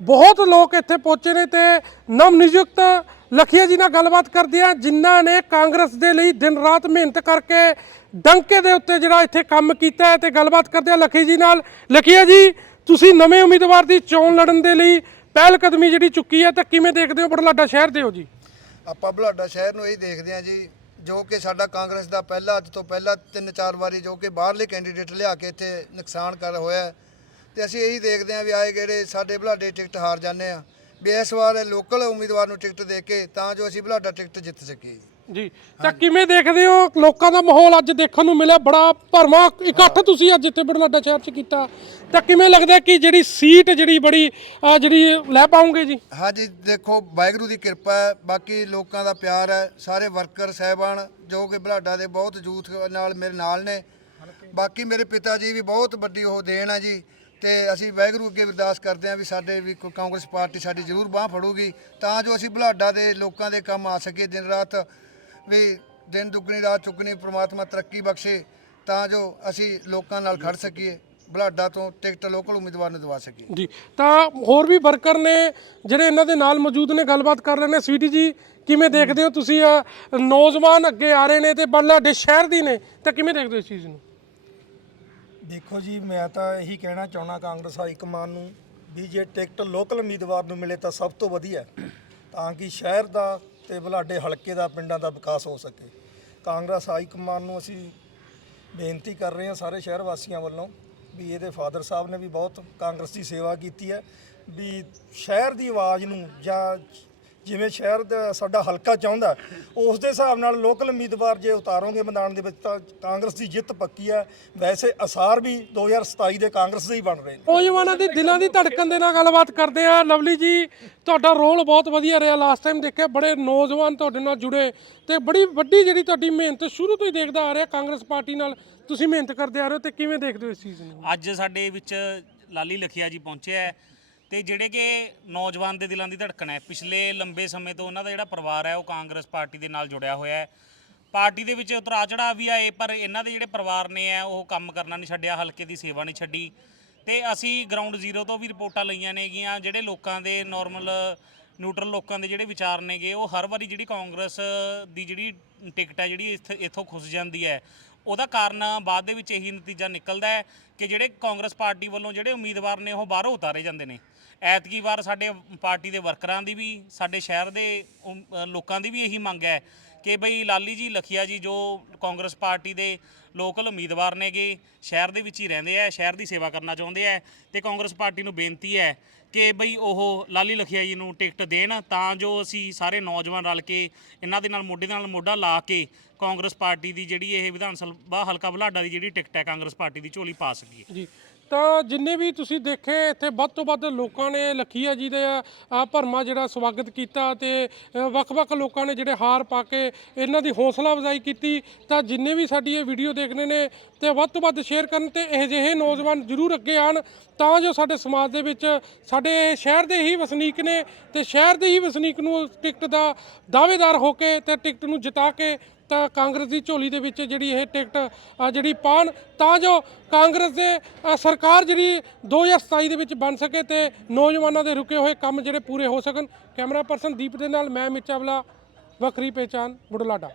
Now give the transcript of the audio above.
ਬਹੁਤ ਲੋਕ ਇੱਥੇ ਪਹੁੰਚੇ ਨੇ ਤੇ ਨਵ ਨਿਯੁਕਤ ਲਖੀਆ ਜੀ ਨਾਲ ਗੱਲਬਾਤ ਕਰਦੇ ਆ, ਜਿਨ੍ਹਾਂ ਨੇ ਕਾਂਗਰਸ ਦੇ ਲਈ ਦਿਨ ਰਾਤ ਮਿਹਨਤ ਕਰਕੇ ਡੰਕੇ ਦੇ ਉੱਤੇ ਜਿਹੜਾ ਇੱਥੇ ਕੰਮ ਕੀਤਾ ਹੈ ਤੇ ਗੱਲਬਾਤ ਕਰਦੇ ਆ ਲਖੀ ਜੀ ਨਾਲ। ਲਖੀਆ ਜੀ, ਤੁਸੀਂ ਨਵੇਂ ਉਮੀਦਵਾਰ ਦੀ ਚੋਣ ਲੜਨ ਦੇ ਲਈ ਪਹਿਲ ਕਦਮੀ ਜਿਹੜੀ ਚੁੱਕੀ ਹੈ, ਤਾਂ ਕਿਵੇਂ ਦੇਖਦੇ ਹੋ ਬੜਲਾਡਾ ਸ਼ਹਿਰ ਦੇ ਹੋ ਜੀ? ਆਪਾਂ ਬੁਢਲਾਡਾ ਸ਼ਹਿਰ ਨੂੰ ਇਹ ਦੇਖਦੇ ਹਾਂ ਜੀ, ਜੋ ਕਿ ਸਾਡਾ ਕਾਂਗਰਸ ਦਾ ਪਹਿਲਾ, ਅੱਜ ਤੋਂ ਪਹਿਲਾਂ ਤਿੰਨ ਚਾਰ ਵਾਰੀ ਜੋ ਕਿ ਬਾਹਰਲੇ ਕੈਂਡੀਡੇਟ ਲਿਆ ਕੇ ਇੱਥੇ ਨੁਕਸਾਨ ਕਰ ਹੋਇਆ ਤੇ ਅਸੀਂ ਇਹੀ ਦੇਖਦੇ ਹਾਂ ਵੀ ਆਏ ਜਿਹੜੇ ਸਾਡੇ ਬੁਢਲਾਡੇ ਟਿਕਟ ਹਾਰ ਜਾਂਦੇ ਆ ਵੀ ਇਸ ਵਾਰ ਲੋਕਲ ਉਮੀਦਵਾਰ ਨੂੰ ਟਿਕਟ ਦੇ ਕੇ ਤਾਂ ਜੋ ਅਸੀਂ ਬੁਢਲਾਡਾ ਟਿਕਟ ਜਿੱਤ ਸਕੀਏ। ਜੀ ਤਾਂ ਕਿਵੇਂ ਦੇਖਦੇ ਹੋ ਲੋਕਾਂ ਦਾ ਮਾਹੌਲ ਅੱਜ ਦੇਖਣ ਨੂੰ ਮਿਲਿਆ? ਬੜਾ ਭਰਮਾ ਇਕੱਠ ਤੁਸੀਂ ਅੱਜ ਇੱਥੇ ਬੜਲਾਡਾ ਸ਼ਹਿਰ 'ਚ ਕੀਤਾ। ਤਾਂ ਕਿਵੇਂ ਲੱਗਦਾ ਕਿ ਜਿਹੜੀ ਸੀਟ ਜਿਹੜੀ ਬੜੀ ਆ ਜਿਹੜੀ ਲੈ ਪਾਉਂਗੇ ਜੀ? ਹਾਂਜੀ ਦੇਖੋ ਵਾਹਿਗੁਰੂ ਦੀ ਕਿਰਪਾ ਹੈ ਬਾਕੀ ਲੋਕਾਂ ਦਾ ਪਿਆਰ ਹੈ ਸਾਰੇ ਵਰਕਰ ਸਹਿਬਾਨ ਜੋ ਕਿ ਬੁਢਲਾਡਾ ਦੇ ਬਹੁਤ ਯੂਥ ਨਾਲ ਮੇਰੇ ਨਾਲ ਨੇ। ਬਾਕੀ ਮੇਰੇ ਪਿਤਾ ਜੀ ਵੀ ਬਹੁਤ ਵੱਡੀ ਉਹ ਦੇਣ ਹੈ ਜੀ। ਤੇ ਅਸੀਂ ਵਾਹਿਗੁਰੂ ਅੱਗੇ ਅਰਦਾਸ ਕਰਦੇ ਹਾਂ ਵੀ ਸਾਡੇ ਵੀ ਕੋਈ ਕਾਂਗਰਸ ਪਾਰਟੀ ਸਾਡੀ ਜ਼ਰੂਰ ਬਾਹ ਫੜੂਗੀ ਤਾਂ ਜੋ ਅਸੀਂ ਬੁਲਾਡਾ ਦੇ ਲੋਕਾਂ ਦੇ ਕੰਮ ਆ ਸਕੀਏ ਦਿਨ ਰਾਤ ਵੀ ਦਿਨ ਦੁੱਗਣੀ ਰਾਤ ਚੁੱਗਣੀ ਪ੍ਰਮਾਤਮਾ ਤਰੱਕੀ ਬਖਸ਼ੇ ਤਾਂ ਜੋ ਅਸੀਂ ਲੋਕਾਂ ਨਾਲ ਖੜ ਸਕੀਏ ਬੁਢਲਾਡਾ ਤੋਂ ਟਿਕਟ ਲੋਕਲ ਉਮੀਦਵਾਰ ਨੂੰ ਦਵਾ ਸਕੀਏ। ਜੀ ਤਾਂ ਹੋਰ ਵੀ ਵਰਕਰ ਨੇ ਜਿਹੜੇ ਇਹਨਾਂ ਦੇ ਨਾਲ ਮੌਜੂਦ ਨੇ ਗੱਲਬਾਤ ਕਰ ਰਹੇ ਨੇ ਸਵੀਟੀ ਜੀ ਕਿਵੇਂ ਦੇਖਦੇ ਹੋ ਤੁਸੀਂ ਅ, ਨੌਜਵਾਨ ਅੱਗੇ ਆ ਰਹੇ ਨੇ ਤੇ ਬੜਲਾਡੇ ਸ਼ਹਿਰ ਦੀ ਨੇ ਤਾਂ ਕਿਵੇਂ ਦੇਖਦੇ ਹੋ ਇਸ ਚੀਜ਼ ਨੂੰ? ਦੇਖੋ ਜੀ, ਮੈਂ ਤਾਂ ਇਹੀ ਕਹਿਣਾ ਚਾਹੁੰਦਾ ਕਾਂਗਰਸ ਹਾਈ ਕਮਾਨ ਨੂੰ ਵੀ ਜੇ ਟਿਕਟ ਲੋਕਲ ਉਮੀਦਵਾਰ ਨੂੰ ਮਿਲੇ ਤਾਂ ਸਭ ਤੋਂ ਵਧੀਆ ਤਾਂ ਕਿ ਸ਼ਹਿਰ ਦਾ ਤੇ ਬੁਲਾਡੇ ਹਲਕੇ ਦਾ, ਪਿੰਡਾਂ ਦਾ ਵਿਕਾਸ ਹੋ ਸਕੇ। ਕਾਂਗਰਸ ਹਾਈ ਕਮਾਨ ਨੂੰ ਅਸੀਂ ਬੇਨਤੀ ਕਰ ਰਹੇ ਹਾਂ ਸਾਰੇ ਸ਼ਹਿਰ ਵਾਸੀਆਂ ਵੱਲੋਂ ਵੀ ਇਹਦੇ ਫਾਦਰ ਸਾਹਿਬ ਨੇ ਵੀ ਬਹੁਤ ਕਾਂਗਰਸ ਦੀ ਸੇਵਾ ਕੀਤੀ ਹੈ, ਵੀ ਸ਼ਹਿਰ ਦੀ ਆਵਾਜ਼ ਨੂੰ ਜਾਂ ਜਿਵੇਂ ਸ਼ਹਿਰ ਦਾ ਸਾਡਾ ਹਲਕਾ ਚਾਹੁੰਦਾ ਉਸ ਦੇ ਹਿਸਾਬ ਨਾਲ ਲੋਕਲ ਉਮੀਦਵਾਰ ਜੇ ਉਤਾਰੋਗੇ ਮੈਦਾਨ ਦੇ ਵਿੱਚ ਤਾਂ ਕਾਂਗਰਸ ਦੀ ਜਿੱਤ ਪੱਕੀ ਹੈ। ਵੈਸੇ ਅਸਾਰ ਵੀ 2027 ਦੇ ਕਾਂਗਰਸ ਦੇ ਹੀ ਬਣ ਰਹੇ ਨੇ। ਨੌਜਵਾਨਾਂ ਦੀ ਦਿਲਾਂ ਦੀ ਧੜਕਣ ਦੇ ਨਾਲ ਗੱਲਬਾਤ ਕਰਦੇ ਆ ਲਵਲੀ ਜੀ ਤੁਹਾਡਾ ਰੋਲ ਬਹੁਤ ਵਧੀਆ ਰਿਹਾ। ਲਾਸਟ ਟਾਈਮ ਦੇਖਿਆ ਬੜੇ ਨੌਜਵਾਨ ਤੁਹਾਡੇ ਨਾਲ ਜੁੜੇ ਤੇ ਬੜੀ ਵੱਡੀ ਜਿਹੜੀ ਤੁਹਾਡੀ ਮਿਹਨਤ ਸ਼ੁਰੂ ਤੋਂ ਹੀ ਦੇਖਦਾ ਆ ਰਿਹਾ ਕਾਂਗਰਸ ਪਾਰਟੀ ਨਾਲ। ਤੁਸੀਂ ਮਿਹਨਤ ਕਰਦੇ ਆ ਰਹੇ ਹੋ ਤੇ ਕਿਵੇਂ ਦੇਖਦੇ ਹੋ ਇਸ ਚੀਜ਼ ਨੂੰ? ਅੱਜ ਸਾਡੇ ਵਿੱਚ ਲਾਲੀ ਲਖੀਆ ਜੀ ਪਹੁੰਚੇ ਹੈ। ਤੇ ਜਿਹੜੇ ਕਿ ਨੌਜਵਾਨ ਦੇ ਦਿਲਾਂ ਦੀ ਧੜਕਣ ਹੈ, ਪਿਛਲੇ ਲੰਬੇ ਸਮੇਂ ਤੋਂ ਉਹਨਾਂ ਦਾ ਜਿਹੜਾ ਪਰਿਵਾਰ ਹੈ, ਉਹ ਕਾਂਗਰਸ ਪਾਰਟੀ ਦੇ ਨਾਲ ਜੁੜਿਆ ਹੋਇਆ ਹੈ। ਪਾਰਟੀ ਦੇ ਵਿੱਚ ਉਤਰਾ ਚੜਾ ਵੀ ਆਏ, ਪਰ ਇਹਨਾਂ ਦੇ ਜਿਹੜੇ ਪਰਿਵਾਰ ਨੇ ਆ ਉਹ ਕੰਮ ਕਰਨਾ ਨਹੀਂ ਛੱਡਿਆ, ਹਲਕੇ ਦੀ ਸੇਵਾ ਨਹੀਂ ਛੱਡੀ। ਤੇ ਅਸੀਂ ਗਰਾਊਂਡ ਜ਼ੀਰੋ ਤੋਂ ਵੀ ਰਿਪੋਰਟਾਂ ਲਈਆਂ ਨੇਗੀਆਂ, ਜਿਹੜੇ ਲੋਕਾਂ ਦੇ ਨਾਰਮਲ ਨਿਊਟਰਲ ਲੋਕਾਂ ਦੇ ਜਿਹੜੇ ਵਿਚਾਰ ਨੇਗੇ, ਉਹ ਹਰ ਵਾਰੀ ਜਿਹੜੀ ਕਾਂਗਰਸ ਦੀ ਜਿਹੜੀ ਟਿਕਟ ਹੈ, ਜਿਹੜੀ ਇੱਥੇ- ਇੱਥੋਂ ਖੁੱਸ ਜਾਂਦੀ ਹੈ ਉਹਦਾ ਕਾਰਨ ਬਾਅਦ ਦੇ ਵਿੱਚ ਇਹੀ ਨਤੀਜਾ ਨਿਕਲਦਾ ਹੈ ਕਿ ਜਿਹੜੇ ਕਾਂਗਰਸ ਪਾਰਟੀ ਵੱਲੋਂ ਜਿਹੜੇ ਉਮੀਦਵਾਰ ਨੇ ਉਹ ਬਾਹਰੋਂ ਉਤਾਰੇ ਜਾਂਦੇ ਨੇ। ਐਤਕੀ ਵਾਰ ਸਾਡੇ ਪਾਰਟੀ ਦੇ ਵਰਕਰਾਂ ਦੀ ਵੀ, ਸਾਡੇ ਸ਼ਹਿਰ ਦੇ ਲੋਕਾਂ ਦੀ ਵੀ ਇਹੀ ਮੰਗ ਹੈ ਕਿ ਬਈ ਲਾਲੀ ਜੀ, ਲਖੀਆ ਜੀ ਜੋ ਕਾਂਗਰਸ ਪਾਰਟੀ ਦੇ ਲੋਕਲ ਉਮੀਦਵਾਰ ਨੇਗੇ, ਸ਼ਹਿਰ ਦੇ ਵਿੱਚ ਹੀ ਰਹਿੰਦੇ ਆ, ਸ਼ਹਿਰ ਦੀ ਸੇਵਾ ਕਰਨਾ ਚਾਹੁੰਦੇ ਆ ਤੇ ਕਾਂਗਰਸ ਪਾਰਟੀ ਨੂੰ ਬੇਨਤੀ ਹੈ ਕਿ ਬਈ ਉਹ ਲਾਲੀ ਲਖੀਆ ਜੀ ਨੂੰ ਟਿਕਟ ਦੇਣ, ਤਾਂ ਜੋ ਅਸੀਂ ਸਾਰੇ ਨੌਜਵਾਨ ਰਲ ਕੇ ਇਹਨਾਂ ਦੇ ਨਾਲ ਮੋਢੇ ਦੇ ਨਾਲ ਮੋਢਾ ਲਾ ਕੇ ਕਾਂਗਰਸ ਪਾਰਟੀ ਦੀ ਜਿਹੜੀ ਇਹ ਵਿਧਾਨ ਸਭਾ ਹਲਕਾ ਬੁਲਾਡਾ ਦੀ ਜਿਹੜੀ ਟਿਕਟ ਹੈ ਕਾਂਗਰਸ ਪਾਰਟੀ ਦੀ ਝੋਲੀ ਪਾ ਸਕੀਏ। ਜੀ, ਤਾਂ ਜਿੰਨੇ ਵੀ ਤੁਸੀਂ ਦੇਖੇ, ਇੱਥੇ ਵੱਧ ਤੋਂ ਵੱਧ ਲੋਕਾਂ ਨੇ ਲਖੀਆ ਜੀ ਦੇ ਆ ਭਰਮਾ ਜਿਹੜਾ ਸਵਾਗਤ ਕੀਤਾ ਤੇ ਵੱਖ-ਵੱਖ ਲੋਕਾਂ ਨੇ ਜਿਹੜੇ ਹਾਰ ਪਾ ਕੇ ਇਹਨਾਂ ਦੀ ਹੌਸਲਾ ਅਫਜ਼ਾਈ ਕੀਤੀ, ਤਾਂ ਜਿੰਨੇ ਵੀ ਸਾਡੀ ਇਹ ਵੀਡੀਓ ਦੇਖਣੇ ਨੇ ਤੇ ਵੱਧ ਤੋਂ ਵੱਧ ਸ਼ੇਅਰ ਕਰਨ ਤੇ ਇਹ ਜਿਹੇ ਨੌਜਵਾਨ ਜ਼ਰੂਰ ਅੱਗੇ ਆਣ ਤਾਂ ਜੋ ਸਾਡੇ ਸਮਾਜ ਦੇ ਵਿੱਚ ਸਾਡੇ ਸਾਡੇ ਸ਼ਹਿਰ ਦੇ ਹੀ ਵਸਨੀਕ ਨੇ ਤੇ ਸ਼ਹਿਰ ਦੇ ਹੀ ਵਸਨੀਕ ਨੂੰ ਟਿਕਟ ਦਾ ਦਾਅਵੇਦਾਰ ਹੋ ਕੇ ਤੇ ਟਿਕਟ ਨੂੰ ਜਿਤਾ ਕੇ ਤਾਂ ਕਾਂਗਰਸ ਦੀ ਝੋਲੀ ਦੇ ਵਿੱਚ ਜਿਹੜੀ ਇਹ ਟਿਕਟ ਜਿਹੜੀ ਪਾਣ ਤਾਂ ਜੋ ਕਾਂਗਰਸ ਦੇ ਸਰਕਾਰ ਜਿਹੜੀ 2027 ਦੇ ਵਿੱਚ ਬਣ ਸਕੇ ਤੇ ਨੌਜਵਾਨਾਂ ਦੇ ਰੁਕੇ ਹੋਏ ਕੰਮ ਜਿਹੜੇ ਪੂਰੇ ਹੋ ਸਕਣ। ਕੈਮਰਾ ਪਰਸਨ ਦੀਪ ਦੇ ਨਾਲ, ਮੈਂ ਮਿਰਚਾਵਲਾ, ਵੱਖਰੀ ਪਹਿਚਾਨ ਬੁਢਲਾਡਾ।